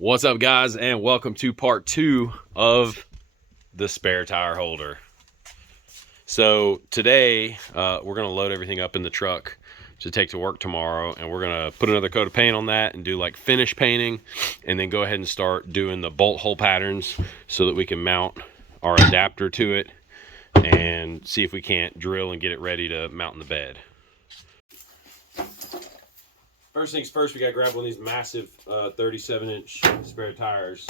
What's up, guys, and welcome to part 2 of the spare tire holder. So today we're going to load everything up in the truck to take to work tomorrow, and we're going to put another coat of paint on that and do like finish painting, and then go ahead and start doing the bolt hole patterns so that we can mount our adapter to it and see if we can't drill and get it ready to mount in the bed. First things first, we got to grab one of these massive 37-inch spare tires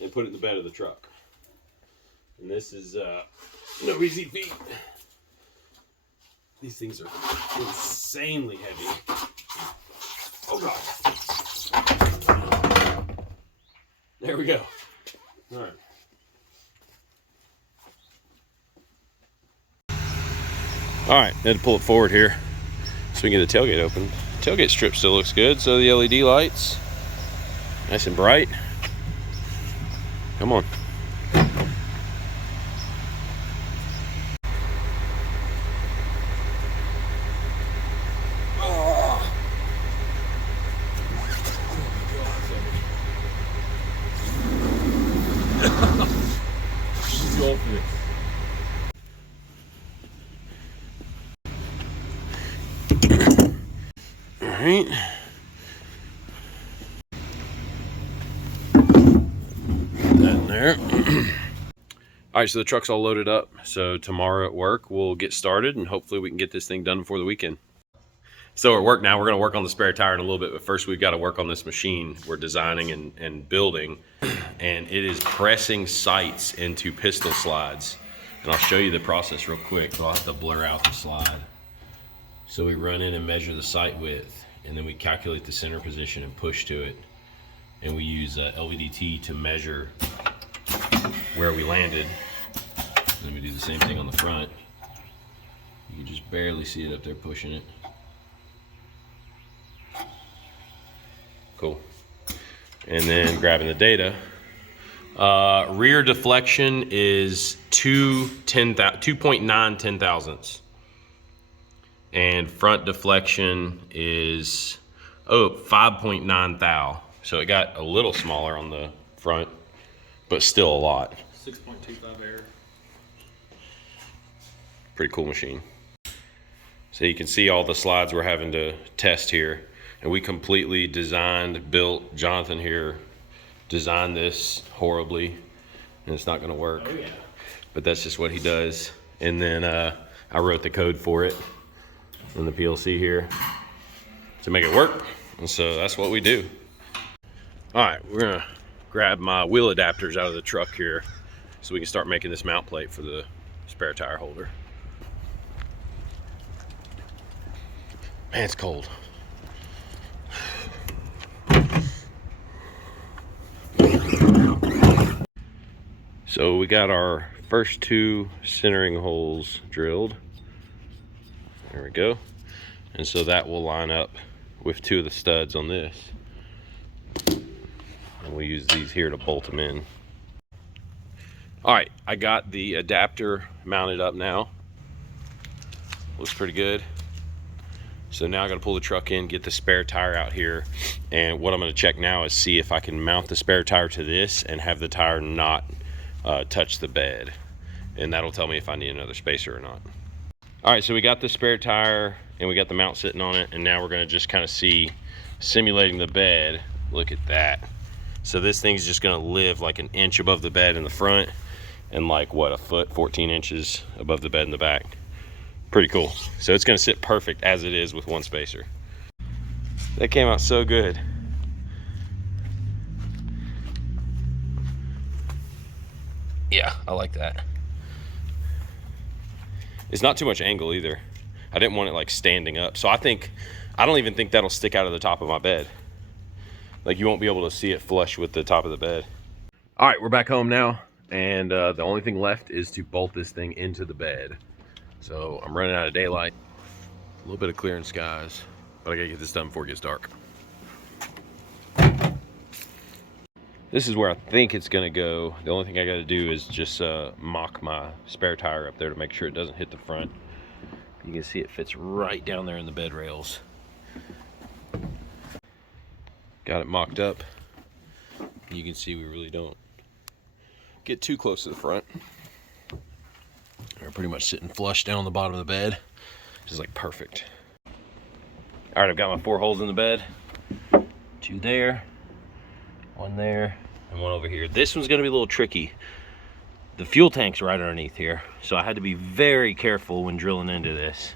and put it in the bed of the truck. And this is no easy feat. These things are insanely heavy. Oh God. There we go. All right. All right, had to pull it forward here so we can get the tailgate open. Tailgate strip still looks good, so the LED lights nice and bright. Come on. Right. Put that in there. All right, so the truck's all loaded up. So tomorrow at work, we'll get started, and hopefully we can get this thing done before the weekend. So at work now, we're going to work on the spare tire in a little bit, but first we've got to work on this machine we're designing and building, and it is pressing sights into pistol slides. And I'll show you the process real quick, so I'll have to blur out the slide. So we run in and measure the sight width, and then we calculate the center position and push to it. And we use LVDT to measure where we landed. And then we do the same thing on the front. You can just barely see it up there pushing it. Cool. And then grabbing the data. Rear deflection is 2.9 ten thousandths. And front deflection is 5.9 thou. So it got a little smaller on the front, but still a lot. 6.25 air. Pretty cool machine. So you can see all the slides we're having to test here. And we completely designed, built, Jonathan here designed this horribly, and it's not gonna work. Oh, yeah. But that's just what he does. And then I wrote the code for it in the PLC here to make it work. And so that's what we do. All right, we're gonna grab my wheel adapters out of the truck here so we can start making this mount plate for the spare tire holder. Man, it's cold. So we got our first 2 centering holes drilled. There we go. And so that will line up with 2 of the studs on this. And we'll use these here to bolt them in. All right, I got the adapter mounted up now. Looks pretty good. So now I gotta pull the truck in, get the spare tire out here. And what I'm gonna check now is see if I can mount the spare tire to this and have the tire not touch the bed. And that'll tell me if I need another spacer or not. All right, so we got the spare tire and we got the mount sitting on it, and now we're gonna just kind of see, simulating the bed. Look at that. So this thing's just gonna live like an inch above the bed in the front and like what, a foot, 14 inches above the bed in the back. Pretty cool. So it's gonna sit perfect as it is with 1 spacer. That came out so good. Yeah, I like that. It's not too much angle either. I didn't want it like standing up. So I don't even think that'll stick out of the top of my bed. Like you won't be able to see it flush with the top of the bed. All right, we're back home now. And the only thing left is to bolt this thing into the bed. So I'm running out of daylight. A little bit of clearing skies, but I gotta get this done before it gets dark. This is where I think it's gonna go. The only thing I gotta do is just mock my spare tire up there to make sure it doesn't hit the front. You can see it fits right down there in the bed rails. Got it mocked up. You can see we really don't get too close to the front. We're pretty much sitting flush down on the bottom of the bed. Just like perfect. All right, I've got my 4 holes in the bed. 2 there, 1 there, and 1 over here. This one's gonna be a little tricky. The fuel tank's right underneath here, so I had to be very careful when drilling into this.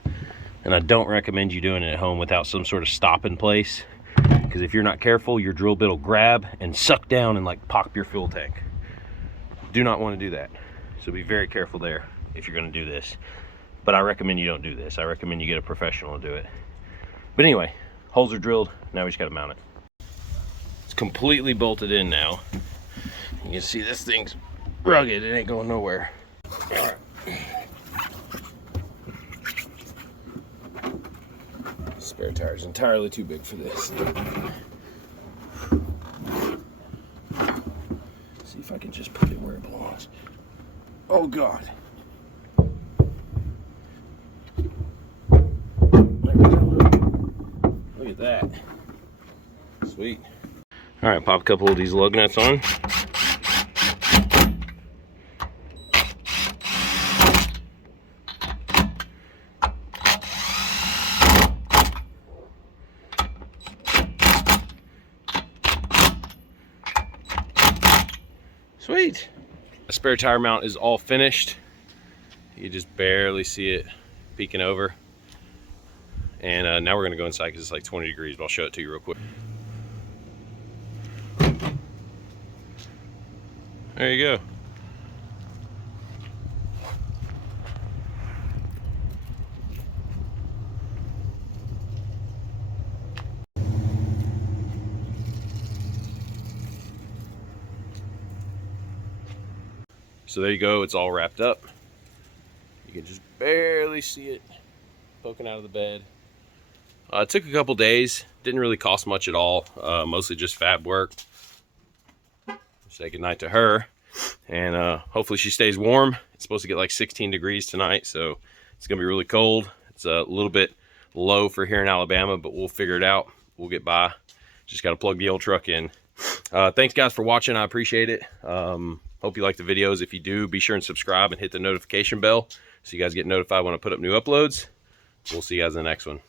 And I don't recommend you doing it at home without some sort of stop in place, because if you're not careful, your drill bit will grab and suck down and like pop your fuel tank. Do not want to do that. So be very careful there if you're gonna do this. But I recommend you don't do this. I recommend you get a professional to do it. But anyway, holes are drilled, now we just gotta mount it. It's completely bolted in now. You can see this thing's rugged, it ain't going nowhere. All right. Spare tire is entirely too big for this. See if I can just put it where it belongs. Oh God. There we go. Look at that. Sweet. All right, pop a couple of these lug nuts on. Sweet. The spare tire mount is all finished. You just barely see it peeking over. And now we're gonna go inside because it's like 20 degrees, but I'll show it to you real quick. There you go. So there you go, it's all wrapped up. You can just barely see it poking out of the bed. It took a couple days, didn't really cost much at all, mostly just fab work. Say goodnight to her, and hopefully she stays warm. It's supposed to get like 16 degrees tonight, so it's gonna be really cold. It's a little bit low for here in Alabama, but we'll figure it out. We'll get by. Just gotta plug the old truck in. Thanks guys for watching, I appreciate it. Hope you like the videos. If you do, be sure and subscribe and hit the notification bell so you guys get notified when I put up new uploads. We'll see you guys in the next one.